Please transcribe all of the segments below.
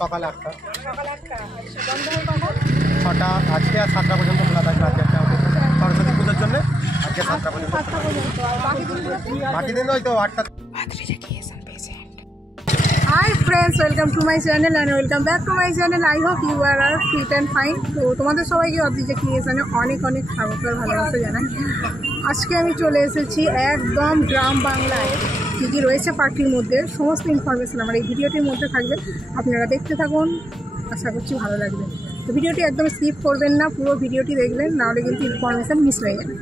সকাল 8টা। সকাল 8টা। আচ্ছা, বন্ধ হয় কখন? 6টা। আজকে আর 7টা পর্যন্ত খোলা থাকবে। আজকে সরস্বতী পুজোর জন্য আজকে 7টা পর্যন্ত। 7টা পর্যন্ত। আর বাকি দিনগুলোতে? বাকি দিন ওই তো 8টা। Hi friends, welcome to my channel and welcome back to my channel. I hope you are fit and fine. তো তোমাদের সবাইকে অদ্রিজা ক্রিয়েশনে অনেক অনেক স্বাগত আর ভালোবাসা জানাই। আজকে আমি চলে এসেছি একদম গ্রাম বাংলায়। কী কী রয়েছে পার্কটির মধ্যে সমস্ত ইনফরমেশন আমার এই ভিডিওটির মধ্যে থাকবে। আপনারা দেখতে থাকুন, আশা করছি ভালো লাগবে। তো ভিডিওটি একদম স্কিপ করবেন না, পুরো ভিডিওটি দেখবেন, নাহলে কিন্তু ইনফরমেশান মিস হয়ে যাবে।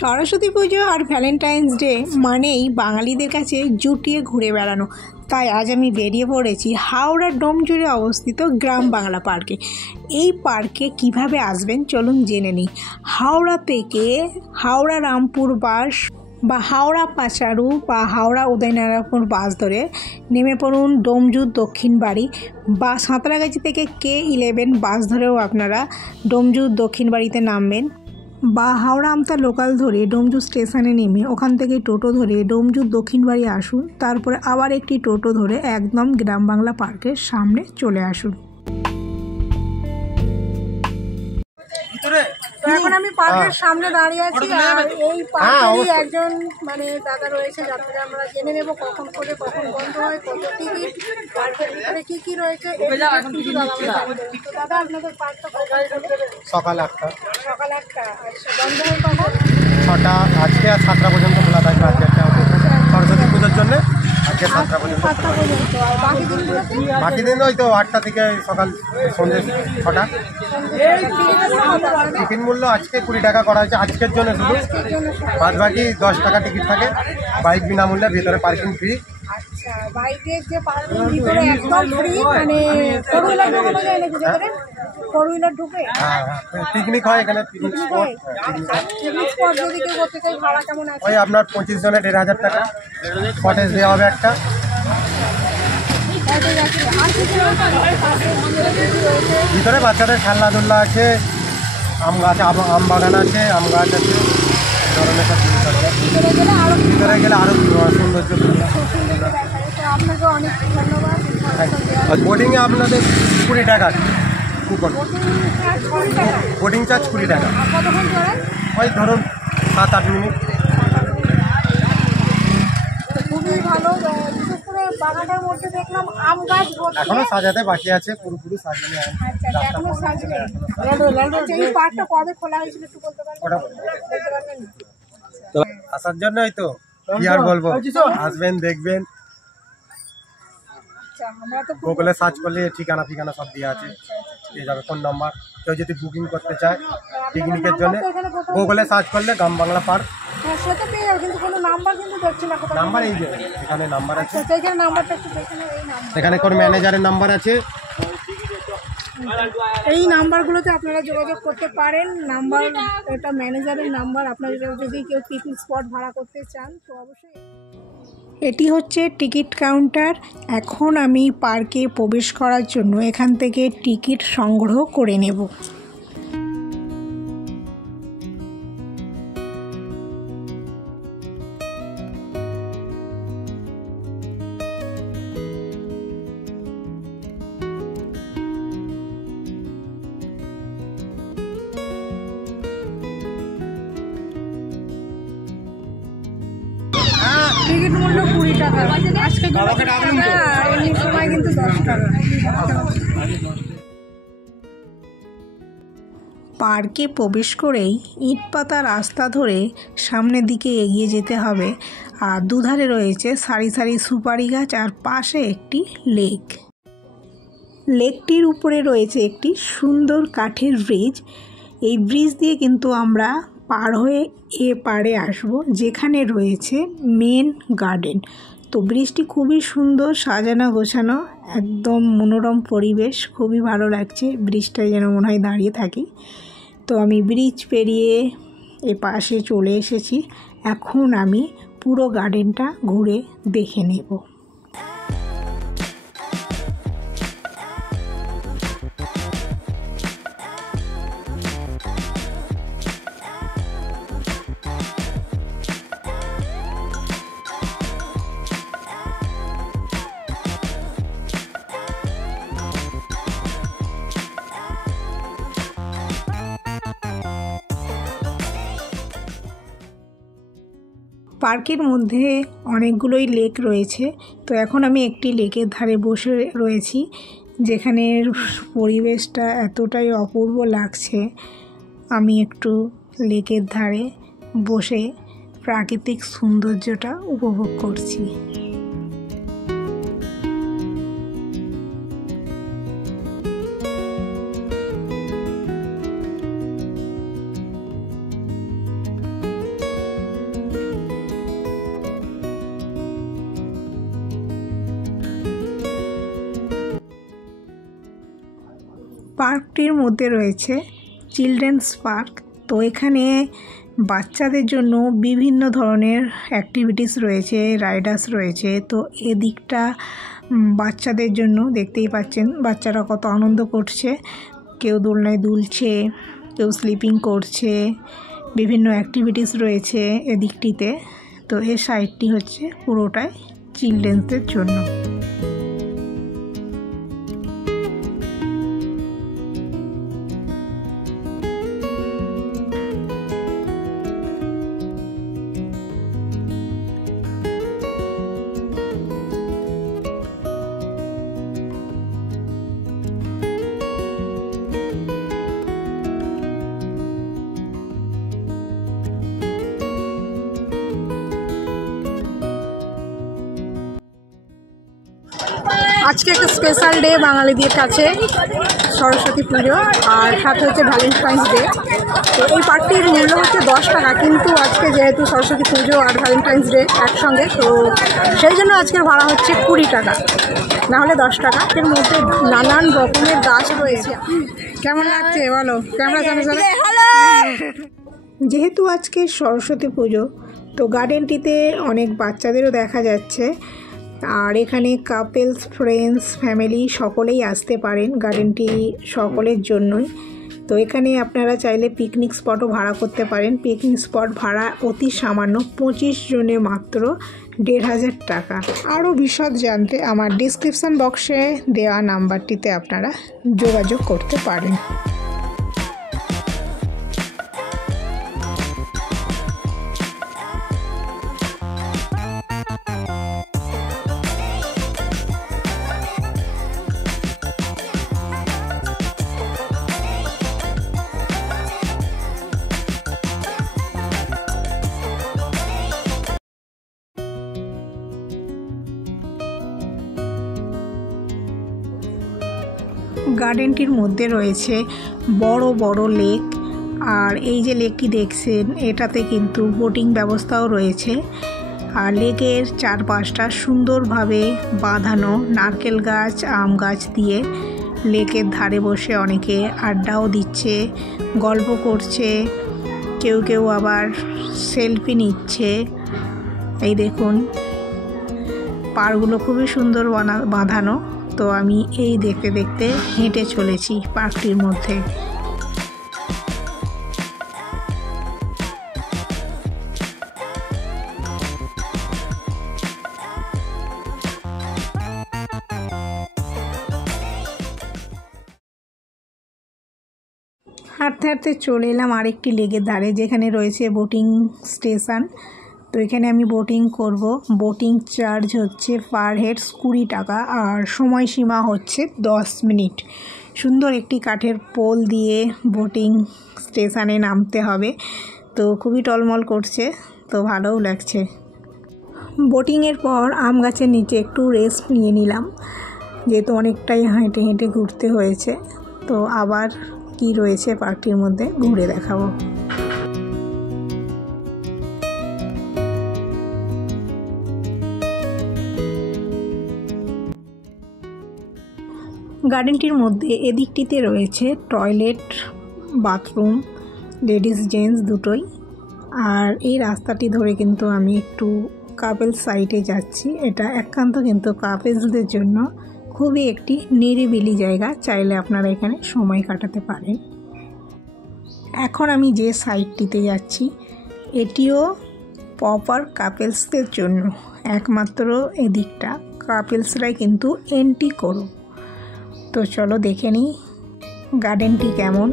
সরস্বতী পুজো আর ভ্যালেন্টাইন্স ডে মানেই বাঙালিদের কাছে জুটিয়ে ঘুরে বেড়ানো। তাই আজ আমি বেরিয়ে পড়েছি হাওড়ার ডোমজুড়ে অবস্থিত গ্রাম বাংলা পার্কে। এই পার্কে কিভাবে আসবেন চলুন জেনে নিই। হাওড়া থেকে হাওড়া রামপুর বাস বা হাওড়া পাচারু বা হাওড়া উদয়নারায়ণপুর বাস ধরে নেমে পড়ুন ডোমজুর দক্ষিণ বাড়ি, বা সাঁতরাগাছি থেকে K11 বাস ধরেও আপনারা ডোমজুর দক্ষিণ বাড়িতে নামবেন, বা হাওড়া আমতা লোকাল ধরে ডোমজুর স্টেশনে নেমে ওখান থেকে টোটো ধরে ডোমজুর দক্ষিণ বাড়ি আসুন। তারপরে আবার একটি টোটো ধরে একদম গ্রাম বাংলা পার্কের সামনে চলে আসুন। তো এখন আমি পার্কের সামনে দাঁড়িয়ে আছি, আর এই পার্কেরই একজন দাদা রয়েছে, যার থেকে আমরা জেনে নেব কখন খোলে, কখন বন্ধ হয়, কত টিকিট, পার্কের ভিতরে কি কি রয়েছে। তো দাদা, আপনাদের পার্কটা সকাল 8টা। সকাল 8টা। আচ্ছা, বন্ধ হয় কখন? 6টা। আজকে আর 7টা পর্যন্ত খোলা থাকবে। আজকে সরস্বতী পুজোর জন্য আজকে 7টা পর্যন্ত। 7টা পর্যন্ত। আর বাকি দিনগুলোতে? বাকি দিন ওই তো 8টা থেকে সকাল সন্ধ্যে 6টা। টিকিট মূল্য আজকে 20 টাকা করা হয়েছে আজকের জন্য শুধু। বাদ বাকি 10 টাকা টিকিট থাকে। বাইক বিনামূল্যে, ভিতরে পার্কিং ফ্রি। আচ্ছা, বাইকের যে পার্কিং ভিতরে একদম ফ্রি, ফোর হুইলার ঢোকানো যায় নাকি ভিতরে? ফোর হুইলার ঢুকে? হ্যাঁ, পিকনিক হয় এখানে। Picnic spot. পিকনিক স্পট যদি কেউ করতে চাই, ভাড়া কেমন আছে? ওই আপনার 25 জনে 1500 টাকা কটেজ দেওয়া হবে একটা। ভিতরে বাচ্চাদের খেলনাধুলা আছে, আম গাছ, আম বাগান আছে, আম গাছ আছে, এই ধরনের সব জিনিস আছে। ভিতরে গেলে আরো সৌন্দর্য। আপনাকে অনেক ধন্যবাদ। বোটিংয়ে আপনাদের 20 টাকা কুপন। বোটিং চার্জ 20 টাকা। কতক্ষণ চলে? ওই ধরুন 7-8 মিনিট। খুবই ভালো। বিশেষ করে বাগানের মধ্যে দেখলাম আম গাছ এখনো সাজাতে বাকি আছে, পুরোপুরি সাজানো হয়। আচ্ছা, এখনো সাজবে। এই পার্কটা কবে খোলা হয়েছিল একটু বলতে পারবেন? তো আসার জন্যই তো কি আর বলবো, আসবেন, দেখবেন। গুগলে সার্চ করলে ঠিকানা ফিকানা সব দেওয়া আছে, পেয়ে যাবে। ফোন নাম্বার, কেউ যদি বুকিং করতে চায় পিকনিকের জন্য গুগলে সার্চ করলে গ্রাম বাংলা পার্ক। সেটা পেয়ে যাবে, কিন্তু কোনো নাম্বার কিন্তু দেখছি না। নাম্বার এই যে এখানে নাম্বার আছে, এখানে নাম্বারটা একটু দেখে নাও। এই নাম্বার, এখানে কোন ম্যানেজারের নাম্বার আছে, এই নাম্বারগুলোতে আপনারা যোগাযোগ করতে পারেন। নাম্বার, এটা ম্যানেজারের নাম্বার। আপনারা যদি কেউ পিকনিক স্পট ভাড়া করতে চান তো অবশ্যই। এটি হচ্ছে টিকিট কাউন্টার। এখন আমি পার্কে প্রবেশ করার জন্য এখান থেকে টিকিট সংগ্রহ করে নেব। টিকিট মূল্য 20 টাকা। আজকে এমনি সময় কিন্তু 10 টাকা। পার্কে প্রবেশ করেই ইট পাতা রাস্তা ধরে সামনের দিকে এগিয়ে যেতে হবে, আর দুধারে রয়েছে সারি সারি সুপারি গাছ, আর পাশে একটি লেক। লেকটির উপরে রয়েছে একটি সুন্দর কাঠের ব্রিজ। এই ব্রিজ দিয়ে কিন্তু আমরা পার হয়ে এ পারে আসব, যেখানে রয়েছে মেন গার্ডেন। তো ব্রিজটি খুবই সুন্দর, সাজানো গোছানো, একদম মনোরম পরিবেশ, খুবই ভালো লাগছে। ব্রিজটায় যেন মনে হয় দাঁড়িয়ে থাকি। তো আমি ব্রিজ পেরিয়ে এ পাশে চলে এসেছি। এখন আমি পুরো গার্ডেনটা ঘুরে দেখে নেব। পার্কের মধ্যে অনেকগুলোই লেক রয়েছে। তো এখন আমি একটি লেকের ধারে বসে রয়েছি, যেখানের পরিবেশটা এতটাই অপূর্ব লাগছে। আমি একটু লেকের ধারে বসে প্রাকৃতিক সৌন্দর্যটা উপভোগ করছি। পার্কটির মধ্যে রয়েছে চিলড্রেন্স পার্ক। তো এখানে বাচ্চাদের জন্য বিভিন্ন ধরনের অ্যাক্টিভিটিস রয়েছে, রাইডার্স রয়েছে। তো এদিকটা বাচ্চাদের জন্য দেখতেই পাচ্ছেন বাচ্চারা কত আনন্দ করছে। কেউ দোলনায় দুলছে, কেউ স্লিপিং করছে, বিভিন্ন অ্যাক্টিভিটিস রয়েছে এদিকটিতে। তো এই সাইডটি হচ্ছে পুরোটাই চিলড্রেন্সদের জন্য। আজকে একটা স্পেশাল ডে বাঙালিদের কাছে, সরস্বতী পুজো, আর সাথে হচ্ছে ভ্যালেন্টাইন্স ডে। তো এই পার্কটির মূল্য হচ্ছে 10 টাকা, কিন্তু আজকে যেহেতু সরস্বতী পুজো আর ভ্যালেন্টাইন্স ডে একসঙ্গে, তো সেই জন্য আজকের ভাড়া হচ্ছে 20 টাকা, নাহলে 10 টাকা। এর মধ্যে নানান রকমের গাছ রয়েছে। কেমন লাগছে বলো? ক্যামেরা চালু করো। যেহেতু আজকে সরস্বতী পুজো, তো গার্ডেনটিতে অনেক বাচ্চাদেরও দেখা যাচ্ছে। আর এখানে কাপেলস, ফ্রেন্ডস, ফ্যামিলি সকলেই আসতে পারেন। গার্ডেনটি সকলের জন্যই। তো এখানে আপনারা চাইলে পিকনিক স্পটও ভাড়া করতে পারেন। পিকনিক স্পট ভাড়া অতি সামান্য, 25 জনে মাত্র 1500 টাকা। আরও বিশদ জানতে আমার ডিসক্রিপশান বক্সে দেওয়া নাম্বারটিতে আপনারা যোগাযোগ করতে পারেন। গার্ডেনটির মধ্যে রয়েছে বড় বড় লেক। আর এই যে লেকটি দেখছেন, এটাতে কিন্তু বোটিং ব্যবস্থাও রয়েছে। আর লেকের চারপাশটা সুন্দরভাবে বাঁধানো নারকেল গাছ, আম গাছ দিয়ে। লেকের ধারে বসে অনেকে আড্ডাও দিচ্ছে, গল্প করছে, কেউ কেউ আবার সেলফি নিচ্ছে। এই দেখুন, পাড়গুলো খুবই সুন্দর বাঁধানো। তো আমি এই দেখতে দেখতে হেঁটে চলেছি পার্কটির মধ্যে। হাঁটতে হাঁটতে চলে এলাম আরেকটি লেকের ধারে, যেখানে রয়েছে বোটিং স্টেশন। তো এখানে আমি বোটিং করব। বোটিং চার্জ হচ্ছে পার হেড 20 টাকা, আর সময়সীমা হচ্ছে 10 মিনিট। সুন্দর একটি কাঠের পোল দিয়ে বোটিং স্টেশনে নামতে হবে। তো খুবই টলমল করছে, তো ভালোও লাগছে। বোটিংয়ের পর আম গাছের নিচে একটু রেস্ট নিয়ে নিলাম, যেহেতু অনেকটাই হেঁটে হেঁটে ঘুরতে হয়েছে। তো আবার কি রয়েছে পার্কটির মধ্যে ঘুরে দেখাবো। গার্ডেনটির মধ্যে এদিকটিতে রয়েছে টয়লেট, বাথরুম, লেডিস জেন্টস দুটোই। আর এই রাস্তাটি ধরে কিন্তু আমি একটু কাপেলস সাইডে যাচ্ছি। এটা একান্ত কিন্তু কাপেলসদের জন্য খুবই একটি নিরিবিলি জায়গা, চাইলে আপনারা এখানে সময় কাটাতে পারেন। এখন আমি যে সাইডটিতে যাচ্ছি, এটিও প্রপার কাপেলসদের জন্য। একমাত্র এদিকটা কাপেলসরাই কিন্তু এন্ট্রি করো। তো চলো দেখে নিই গার্ডেনটি কেমন।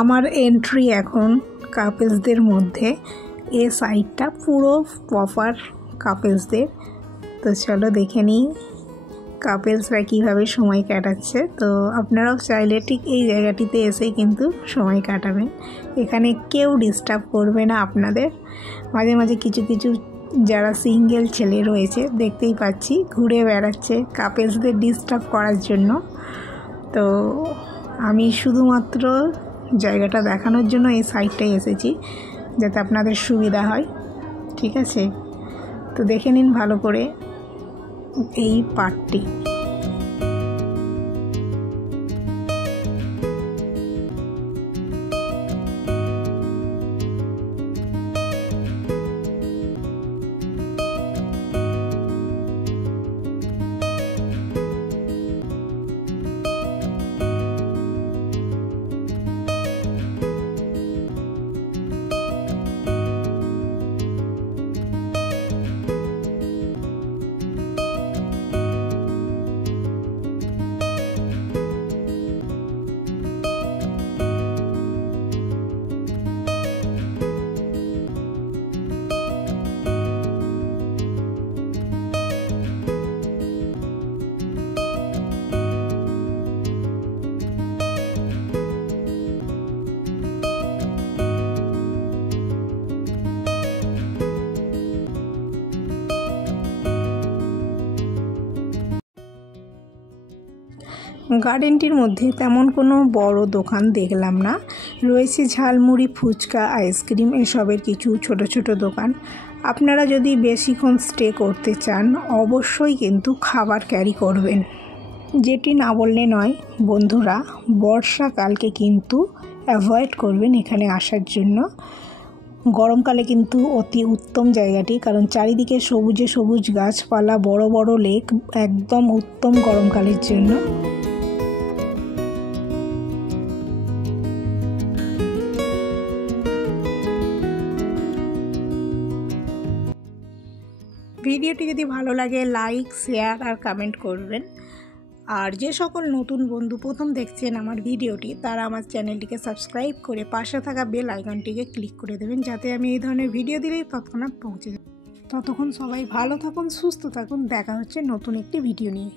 আমার এন্ট্রি এখন কাপলসদের মধ্যে। এ সাইডটা পুরো প্রপার কাপলসদের। তো চলো দেখে নিই কাপলসরা কীভাবে সময় কাটাচ্ছে। তো আপনারাও চাইলে ঠিক এই জায়গাটিতে এসেই কিন্তু সময় কাটাবেন। এখানে কেউ ডিস্টার্ব করবে না আপনাদের। মাঝে মাঝে কিছু কিছু যারা সিঙ্গেল ছেলে রয়েছে দেখতেই পাচ্ছি ঘুরে বেড়াচ্ছে কাপলসদের ডিস্টার্ব করার জন্য। তো আমি শুধুমাত্র জায়গাটা দেখানোর জন্য এই সাইডটায় এসেছি, যাতে আপনাদের সুবিধা হয়। ঠিক আছে, তো দেখে নিন ভালো করে এই পার্টটি। গার্ডেনটির মধ্যে তেমন কোনো বড় দোকান দেখলাম না। রয়েছে ঝালমুড়ি, ফুচকা, আইসক্রিম এসবের কিছু ছোট ছোট দোকান। আপনারা যদি বেশিক্ষণ স্টে করতে চান অবশ্যই কিন্তু খাবার ক্যারি করবেন। যেটি না বললে নয় বন্ধুরা, বর্ষাকালকে কিন্তু অ্যাভয়েড করবেন এখানে আসার জন্য। গরমকালে কিন্তু অতি উত্তম জায়গাটি, কারণ চারিদিকে সবুজে সবুজ গাছপালা, বড় বড় লেক, একদম উত্তম গরমকালের জন্য। ভিডিওটি যদি ভালো লাগে লাইক, শেয়ার আর কমেন্ট করবেন। আর যে সকল নতুন বন্ধু প্রথম দেখছেন আমার ভিডিওটি, তারা আমার চ্যানেলটিকে সাবস্ক্রাইব করে পাশে থাকা বেল আইকনটিকে ক্লিক করে দেবেন, যাতে আমি এই ধরনের ভিডিও দিলেই তৎক্ষণাৎ পৌঁছে যাই। ততক্ষণ সবাই ভালো থাকুন, সুস্থ থাকুন। দেখা হচ্ছে নতুন একটি ভিডিও নিয়ে।